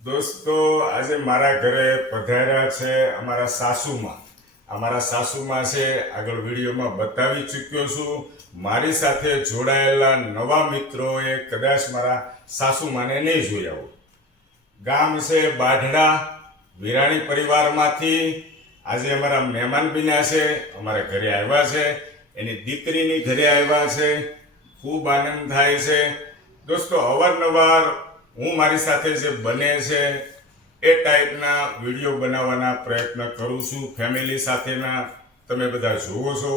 દોસ્તો, આજે મારા ઘરે પધાર્યા છે અમારા સાસુમાં. અમારા સાસુમાં છે, આગળ વિડીયોમાં બતાવી ચૂક્યો છું. મારી સાથે જોડાયેલા નવા મિત્રોએ કદાચ મારા સાસુમાને નહીં જોયા હોય. ગામ છે બાઢડા, વિરાણી પરિવારમાંથી આજે અમારા મહેમાન બન્યા છે, અમારા ઘરે આવ્યા છે, એની દીકરીની ઘરે આવ્યા છે. ખૂબ આનંદ થાય છે દોસ્તો. અવારનવાર હું મારી સાથે જે બને છે એ ટાઈપના વિડીયો બનાવવાના પ્રયત્ન કરું છું. ફેમિલી સાથેના તમે બધા જુઓ છો,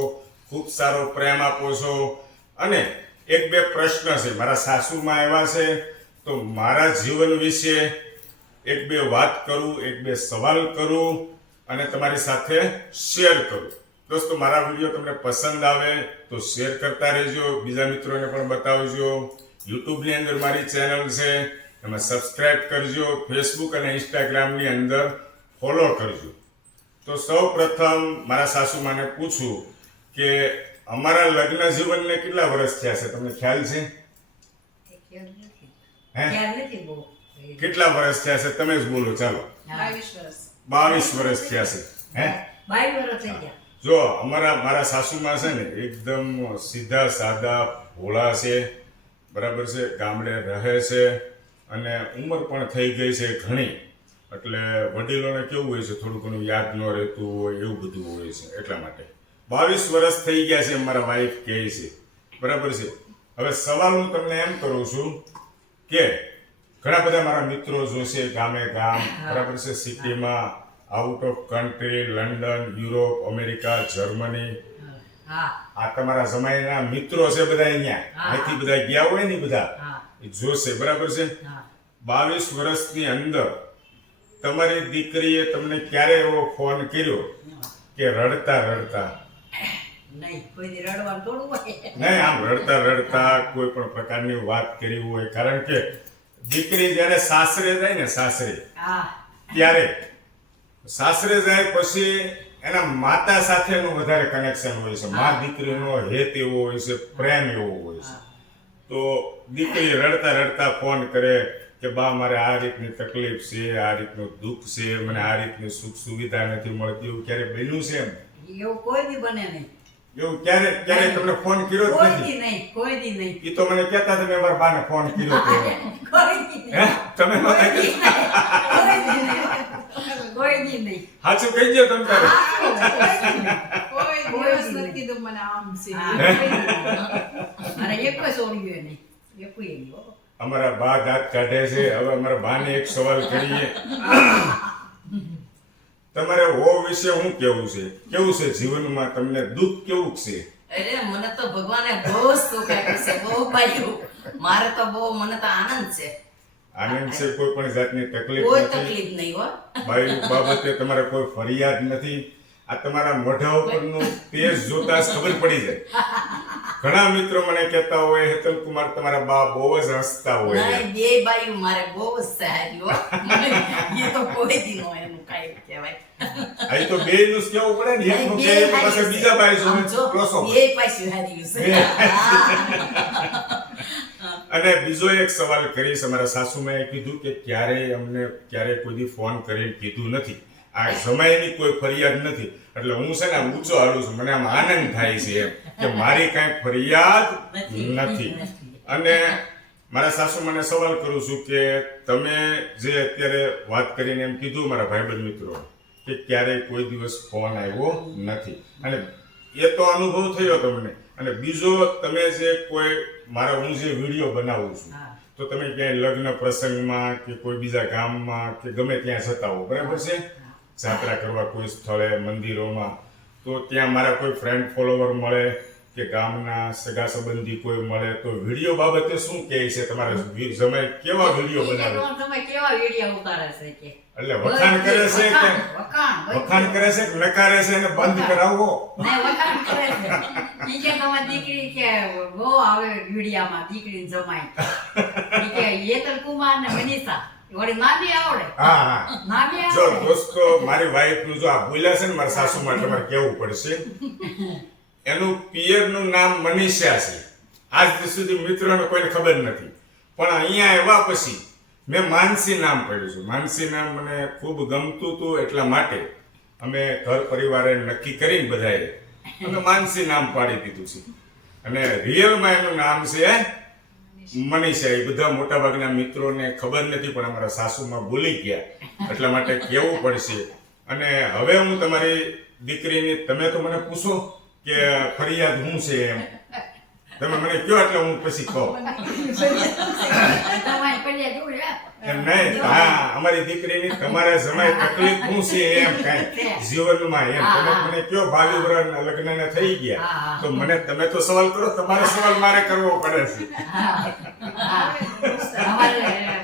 ખૂબ સારો પ્રેમ આપો છો. અને એક બે પ્રશ્ન છે, મારા સાસુમાં આવ્યા છે તો મારા જીવન વિશે એક બે વાત કરું, એક બે સવાલ કરું અને તમારી સાથે શેર કરું. દોસ્તો, મારા વિડીયો તમને પસંદ આવે તો શેર કરતા રહેજો, બીજા મિત્રોને પણ બતાવજો. યુટ્યુબની અંદર મારી ચેનલ છે, એમાં સબસ્ક્રાઇબ કરજો. ફેસબુક અને ઇન્સ્ટાગ્રામની અંદર ફોલો કરજો. તો સૌ પ્રથમ મારા સાસુમાને પૂછું કે અમારા લગ્ન જીવનને કેટલા વર્ષ થયા છે, તમને ખ્યાલ છે? કેટલા વર્ષ થયા છે તમે જ બોલો, ચાલો. 22 વર્ષ થયા છે. 22 વર્ષ થઈ ગયા. જો મારા સાસુમાં છે ને એકદમ સીધા સાદા ભોળા છે, બરાબર છે, ગામડે રહે છે અને ઉંમર પણ થઈ ગઈ છે ઘણી. એટલે વડીલોને કેવું હોય છે, થોડું ઘણું યાદ ન રહેતું હોય, એવું બધું હોય છે. એટલા માટે 22 વર્ષ થઈ ગયા છે મારા વાઈફ કહે છે, બરાબર છે. હવે સવાલ હું તમને એમ કરું છું કે ઘણા બધા મારા મિત્રો જોશે ગામે ગામ, બરાબર છે, સિટીમાં, out of country, London, Europe, America, Germany. આ તમારા જમાઈના મિત્રો છે બધા, અહીંયા અહીંથી બધા ગયા હોય ને બધા એ જોશે, બરાબર છે. 22 વર્ષની અંદર તમારી દીકરીએ તમને ક્યારે એવો ફોન કર્યો કે રડતા રડતા નહીં, કોઈ દી રડવાનું થોડું હોય. નહીં, આમ રડતા રડતા કોઈ પણ પ્રકારની વાત કરી હોય? કારણ કે દીકરી જ્યારે સાસરે જાય ને, ત્યારે સાસરે જાય પછી એના માતા સાથેનું વધારે કનેક્શન હોય છે. મા દીકરીનો હેત એવો હોય છે, પ્રેમ એવો હોય છે. તો દીકરી રડતા રડતા ફોન કરે કે બા, મારે આ રીતની તકલીફ છે, આ રીતનું દુઃખ છે, મને આ રીતની સુખ સુવિધા નથી મળતી. એવું ક્યારે બન્યું છે? એવું કોઈ દી બને નહીં. એવું ક્યારે તમને ફોન કર્યો જ નથી? કોઈ દી નહીં. એ તો મને કહેતા તમે મારા બાને ફોન કર્યો હતો. કોઈ દી નહીં. તમે નહોતા કહેતા? કોઈ દી નહીં. સાચું કહી દો તમે તારે. કોઈ દિવસ નથી કીધું મને આમ છે. મારે એક છોડ્યું નહીં, એકું નહીં. અમારા બા દાંત કાઢે છે. હવે અમારા બાને એક સવાલ કરીએ. તમારે ઓ વિશે શું કેવું છે? કેવું છે જીવનમાં? તમને દુઃખ કેવું છે? અરે મને તો ભગવાને બહુ સુખ આપ્યું છે, બહુ પાયું. મારે તો બહુ, મને તો આનંદ છે. આનંદ છે? કોઈ પણ જાતની તકલીફ કોઈ નથી? તકલીફ નહીં હો. બાઈ બાબતે તમારે કોઈ ફરિયાદ નથી? આ તમારા મોઢા ઉપરનું તેજ જોતા જ ખબર પડી જાય. ઘણા મિત્રો મને કહેતા હોય, હેતલ કુમાર તમારા બા બહુ જ હસતા હોય. નહીં, બે બાયું મારે બહુ જ સહારી હો. મને એ તો કોઈ દી નો એનું કાંઈ કહેવાય. અહીં તો બે નું કેવું પડે ને, એકનું કે પછી બીજા બાઈ જોડે ક્રોસ ઓવર. બે પાછું હાર્યું છે. અને બીજો એક સવાલ કરીશ. અમારા સાસુમાએ કીધું કે ક્યારે કોઈ દી ફોન કરીને કીધું નથી. આ સમયની કોઈ ફરિયાદ નથી. એટલે હું છે ને ઊંચો હાલું છું, મને આમ આનંદ થાય છે એમ કે મારી કાંઈ ફરિયાદ નથી. અને મારા સાસુ મને સવાલ કરું છું કે તમે જે અત્યારે વાત કરીને એમ કીધું મારા ભાઈબંધ મિત્રો કે ક્યારેય કોઈ દિવસ ફોન આવ્યો નથી, અને એ તો અનુભવ થયો તમને. અને બીજો, તમે જે કોઈ હું જે વિડીયો બનાવું છું તો તમે ક્યાંય લગ્ન પ્રસંગમાં કે કોઈ બીજા ગામમાં કે ગમે ત્યાં જતા હો, બરાબર છે, જાત્રા કરવા કોઈ સ્થળે, મંદિરોમાં, તો ત્યાં મારા કોઈ ફ્રેન્ડ ફોલોવર મળે કે ગામના સગા સંબંધી કોઈ મળે તો વિડીયો બાબતે શું કહે છે? તમારા જમાઈ કેવા વિડીયો બનાવે? તમે કેવા વિડીયો ઉતારે છે કે એટલે વખાણ કરે છે કે વખાણ કરે છે કે નકારે છે અને બંધ કરાવવો? નહીં, વખાણ કરે છે. ઈ કે તમારી દીકરી કે બહુ આવે વિડીયામાં, દીકરીને જમાઈ. ઈ કે હેતલ કુમાર ને મનીષા વળી નામી આવડે. હા, નામી જો આવડે. દોસ્તો, મારી વાઈફ નું જો આ બોલ્યા છે ને મારા સાસુ માટે તમારે કેવું પડશે. એનું પિયરનું નામ મનીષા છે. આજ સુધી મિત્રોને કોઈને ખબર નથી, પણ અહીંયા આવ્યા પછી મેં માનસી નામ પાડ્યું છે. માનસી નામ મને ખૂબ ગમતું હતું, એટલા માટે અમે ઘર પરિવારે નક્કી કરીને બધાએ અમે માનસી નામ પાડી દીધું છે. અને રિયલમાં એનું નામ છે મનીષા. એ બધા મોટાભાગના મિત્રોને ખબર નથી, પણ અમારા સાસુમાં બોલી ગયા, એટલા માટે કહેવું પડશે. અને હવે હું તમારી દીકરીની, તમે તો મને પૂછો કે ફરિયાદ શું છે એમ, તમે મને કહો એટલે હું પછી કહું. તમારી ફરિયાદ એવું છે? એમ નહીં, હા, અમારી દીકરીની તમારા જમાઈ તકલીફ શું છે એમ કાંઈ જીવનમાં એમ તમે મને કયો. 22 વર્ષ લગ્નને થઈ ગયા તો મને તમે તો સવાલ કરો, તમારો સવાલ મારે કરવો પડે છે.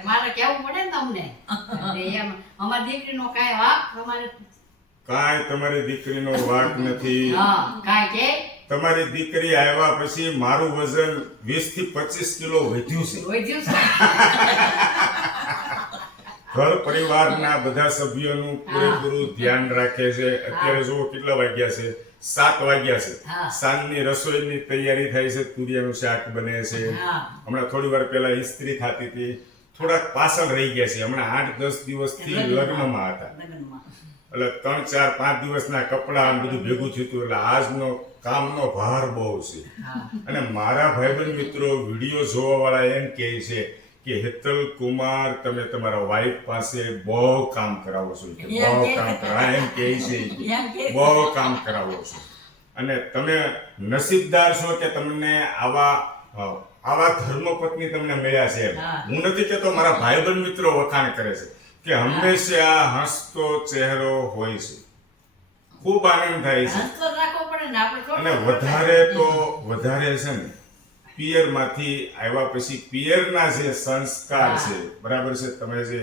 મારે કેવું પડે ને તમને એમ. અમારી દીકરીનો કાંઈ વાંક તમારે? કાંઈ તમારી દીકરીનો વાંક નથી. કાંઈ કે તમારી દીકરી આવ્યા પછી મારું વજન 20 થી 25 કિલો વધ્યું છે. વધ્યું છે? ઘર પરિવારના બધા સભ્યોનું પૂરેપૂરું ધ્યાન રાખે છે. અત્યારે જુઓ કેટલા વાગ્યા છે, 7 વાગ્યા છે. સાંજની રસોઈની તૈયારી થાય છે, તુરિયાનું શાક બને છે. હમણાં થોડી વાર પહેલા ઇસ્ત્રી થતી હતી, થોડાક પાછળ રહી ગયા છે. હમણાં 8-10 દિવસથી લગ્નમાં હતા, એટલે 3-4-5 દિવસના કપડાં બધું ભેગું થયું હતું. એટલે આજનો કામનો ભાર બહુ છે. અને મારા ભાઈબંધ મિત્રો વિડીયો જોવા વાળા એમ કહે છે કે હેતલ કુમાર, તમે તમારા વાઈફ પાસે બહુ કામ કરાવો છો, બહુ કામ કરાવો એમ કહે છે, બહુ કામ કરાવો છો. અને તમે નસીબદાર છો કે તમને આવા ધર્મપત્ની તમને મળ્યા છે. હું નથી કહેતો, મારા ભાઈબંધ મિત્રો વખાણ કરે છે કે હંમેશા હસતો ચહેરો હોય છે, ખૂબ આનંદ થાય છે. અને વધારે છે ને, પિયરમાંથી આવ્યા પછી પિયરના જે સંસ્કાર છે, બરાબર છે, તમે જે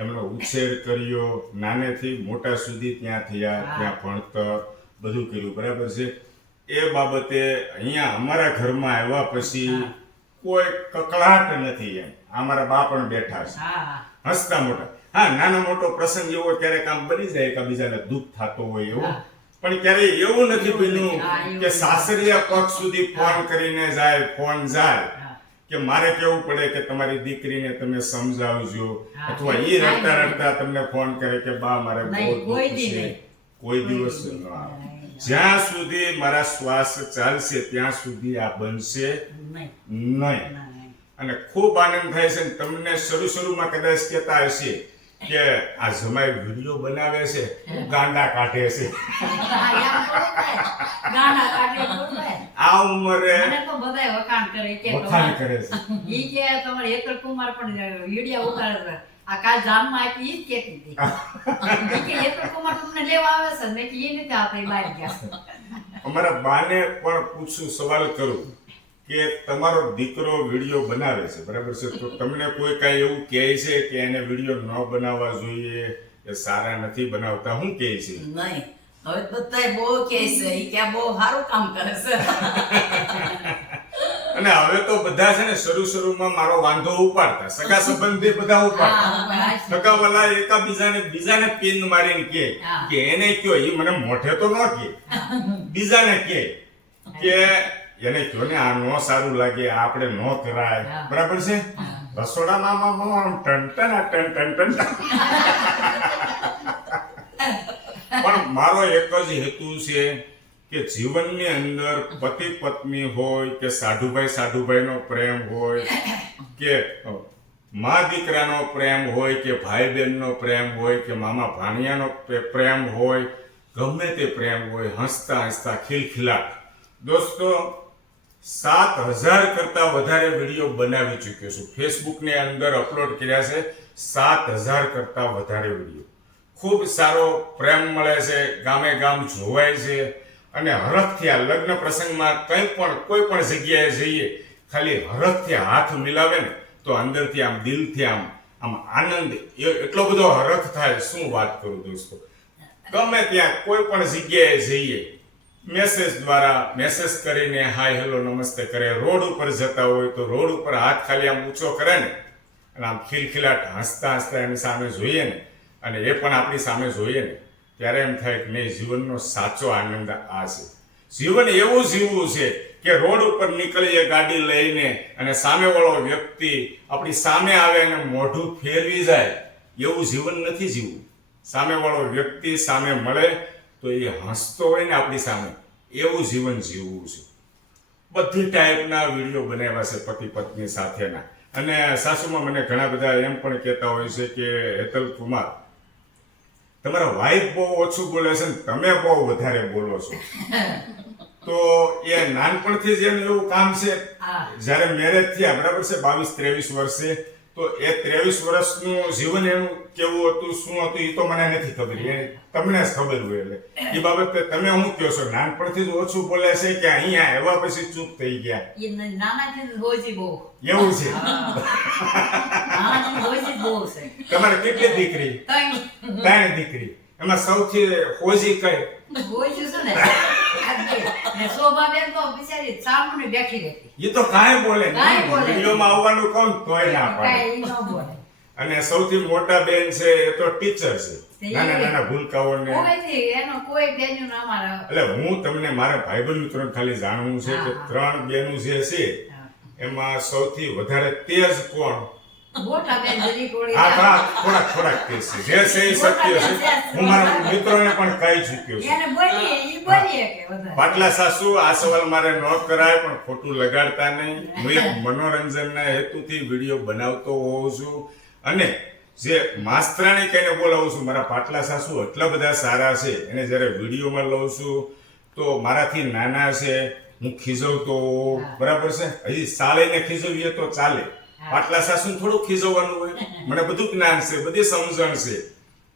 એમનો ઉછેર કર્યો, નાનેથી મોટા સુધી ત્યાં થયા, ત્યાં ભણતર બધું કર્યું, બરાબર છે, એ બાબતે અહીંયા અમારા ઘરમાં આવ્યા પછી કોઈ કકળાટ નથી. એમ અમારા બા પણ બેઠા છે, હસતા મોટા. હા, નાનો મોટો પ્રસંગ એવો ક્યારેક આમ બની જાય, એકબીજાને દુઃખ થતો હોય એવો, પણ ક્યારેય એવું નથી બન્યું કે સાસરિયા પક્ષ સુધી ફોન કરીને જાય, ફોન જાય કે મારે કેવું પડે કે તમારી દીકરીને તમે સમજાવજો, અથવા એ રડતા રડતા તમને ફોન કરે કે બા મારે બહુ દુઃખ છે. કોઈ દિવસ ન આવે. જ્યાં સુધી મારા શ્વાસ ચાલશે ત્યાં સુધી આ બનશે નહીં. અને ખૂબ આનંદ થાય છે. તમને શરૂમાં કદાચ કહેતા હશે કે આ જમાઈ વિડીયો બનાવે છે, ગાંડા કાઢે છે. આ ઉંમરે વખાણ કરે છે. ઈ કે તમારે હેતલ કુમાર પણ વિડીયો ઉતારે છે. આ કાલ જામમાં આપી ઈ જ કહેતી હતી. ઈ કે હેતલ કુમાર તમને લેવા આવે છે ને, કે ઈ નથી આવતા, ઈ બહાર ગયા. અમારા બાને પણ પૂછું, સવાલ કરું કે તમારો દીકરો વિડીયો બનાવે છે, બરાબર છે, તો તમને કોઈ કાંઈ એવું કહે છે કે એને વિડીયો ન બનાવવા જોઈએ, કે સારા નથી બનાવતા, શું કહે છે? નહીં, હવે બધાય બહુ કહે છે ઈ કે બહુ સારું કામ કરે છે. અને હવે તો બધા છે ને શરૂમાં મારો વાંધો ઉપાડતા, સગા સંબંધી બધા ઉપાડતા, સગાવાલા બીજાને પિન મારીને કે એને કયો, એ મને મોઢે તો ન કે, બીજાને કે એને કયો ને આ નો સારું લાગે, આપણે ન કરાય, બરાબર છે. રસોડામાં ટન પણ મારો એક જ હેતુ છે કે જીવનની અંદર પતિ પત્ની હોય, કે સાઢુભાઈનો પ્રેમ હોય, કે મા દીકરાનો પ્રેમ હોય, કે ભાઈ બહેનનો પ્રેમ હોય, કે મામા ભાણિયાનો પ્રેમ હોય, ગમે તે પ્રેમ હોય, હસતા હસતા ખિલખિલાટ. દોસ્તો, 7000 કરતા વધારે વિડીયો બનાવી ચૂક્યો છું, ફેસબુકની અંદર અપલોડ કર્યા છે 7000 કરતા વધારે વિડીયો. ખૂબ સારો પ્રેમ મળે છે, ગામે ગામ જોવાય છે. અને હરખથી આ લગ્ન પ્રસંગમાં કોઈ પણ જગ્યાએ જઈએ, ખાલી હરખથી હાથ મિલાવે ને તો અંદરથી આમ દિલથી આમ આનંદ, એટલો બધો હરખ થાય, શું વાત કરું દોસ્તો. ગમે ત્યાં કોઈ પણ જગ્યાએ જઈએ, મેસેજ દ્વારા મેસેજ કરીને હાય હેલો નમસ્તે કરે. રોડ ઉપર જતા હોય તો રોડ ઉપર હાથ ખાલી આમ ઊંચો કરે ને, અને આમ ખિલખિલાટ હસતા હસતા એની સામે જોઈએ ને, અને એ પણ આપણી સામે જોઈએ ને, ત્યારે એમ થાય કે નહીં, જીવનનો સાચો આનંદ આ છે. જીવન એવું જીવવું છે કે રોડ ઉપર નીકળીએ ગાડી લઈને અને સામેવાળો વ્યક્તિ આપણી સામે આવે અને મોઢું ફેરવી જાય, એવું જીવન નથી જીવવું. સામેવાળો વ્યક્તિ સામે મળે તો એ હસતો હોય ને આપણી સામે, એવું જીવન જીવવું છે. બધી ટાઈપના વિડીયો બનાવ્યા છે પતિ પત્ની સાથેના. અને સાસુમાં મને ઘણા બધા એમ પણ કહેતા હોય છે કે હેતલ કુમાર, તમારા વાઈફ બહુ ઓછું બોલે છે ને તમે બહુ વધારે બોલો છો. તો એ નાનપણથી જ એનું એવું કામ છે. હા. જ્યારે મેરેજ થયા બરાબર છે 22-23 વર્ષે, તો એ 23 વર્ષનું જીવન એનું કેવું હતું, શું હતું, એ તો મને નથી ખબર. એ તમને જ ખબર હોય. એટલે એ બાબતે તમે શું કહો છો? નાનપણથી જ ઓછું બોલે છે કે અહીંયા આવ્યા પછી ચૂપ થઈ ગયા? એ નાનાથી જ હોય છે બહુ. એવું છે. નાનાથી હોય છે બહુ છે. તમારે કેટલી દીકરી? ત્રણ 3 દીકરી. એમાં સૌથી હોજી કઈ? હોય છે ને આ બે. ને શોભાબેન તો બિચારી સામે બેઠી રહેતી. એ તો કાંઈ બોલે નહીં. કાંઈ બોલે નહીં. વિડીયોમાં આવવાનું કહું ને તોય ના પાડે. કાંઈ ઈ ન બોલે. અને સૌથી મોટા બેન છે એ તો ટીચર છે. તે નાના નાના ભૂલકાઓને. કોઈથી એનો કોઈ બેનું ના અમારા. એટલે હું તમને મારા ભાઈબંધ મિત્રોને ખાલી જાણવું છે કે હા. 3 બેનું જે છે એમાં સૌથી વધારે તેજ કોણ? મોટા બેન જરી કોળી. આ થોડાક તેજ છે. જે છે એ સત્ય છે. હું મારા મિત્રોને પણ કહી ચૂક્યો છું. એને બોલીએ ઈ બોલીએ કે વધારે. પાટલા સાસુ, આ સવાલ મારે ન કરાય, પણ ખોટું લગાડતા નહીં. હું એક મનોરંજનના હેતુથી વિડીયો બનાવતો હોઉં છું. અને જે માસ્તરાણી કહીને બોલાવું છું, મારા પાટલા સાસુ એટલા બધા સારા છે. એને જ્યારે વિડીયોમાં લઉં છું તો મારાથી નાના છે, હું ખીજવતો હોઉં, બરાબર છે. હજી સાળીને ખીજવીએ તો ચાલે. પાટલા સાસુને થોડું ખીજવવાનું હોય. મને બધું જ્ઞાન છે, બધી સમજણ છે.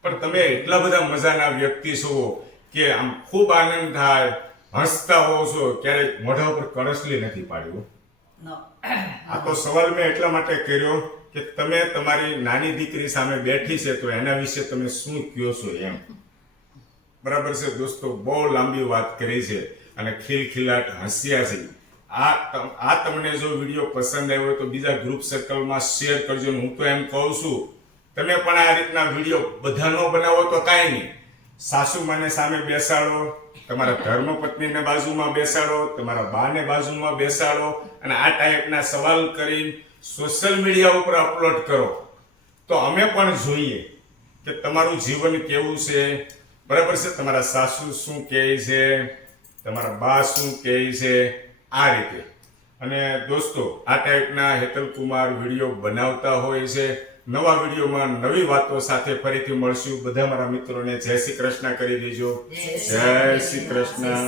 પણ તમે એટલા બધા મજાના વ્યક્તિ છો કે આમ ખૂબ આનંદ થાય, હસતા હો છો. ક્યારેક મોઢા ઉપર કળશલી નથી પાડ્યું. No. આ તો સવાલ મેં એટલા માટે કર્યો કે તમે તમારી નાની દીકરી સામે બેઠી છે તો એના વિશે તમે શું કહો છો એમ. બરાબર છે દોસ્તો, બહુ લાંબી વાત કરી છે અને ખિલખિલાટ હસ્યા છે. આ તમને જો વિડીયો પસંદ આવ્યો હોય તો બીજા ગ્રુપ સર્કલમાં શેર કરજો. હું તો એમ કહું છું તમે પણ આ રીતના વિડીયો બધા ન બનાવો તો કાંઈ નહીં. સાસુમાને સામે બેસાડો, તમારા ધર્મપત્નીને બાજુમાં બેસાડો, તમારા બાને બાજુમાં બેસાડો અને આ ટાઈપના સવાલ કરી સોશિયલ મીડિયા ઉપર અપલોડ કરો તો અમે પણ જોઈએ કે તમારું જીવન કેવું છે. બરાબર છે. તમારા સાસુ શું કહે છે, તમારા બા શું કહે છે, આ રીતે. અને દોસ્તો, આ ટાઈપના હેતલ કુમાર વિડીયો બનાવતા હોય છે. નવા વિડીયોમાં નવી વાતો સાથે ફરીથી મળશું. બધા મારા મિત્રોને જય શ્રી કૃષ્ણ કરી દેજો. જય શ્રી કૃષ્ણ.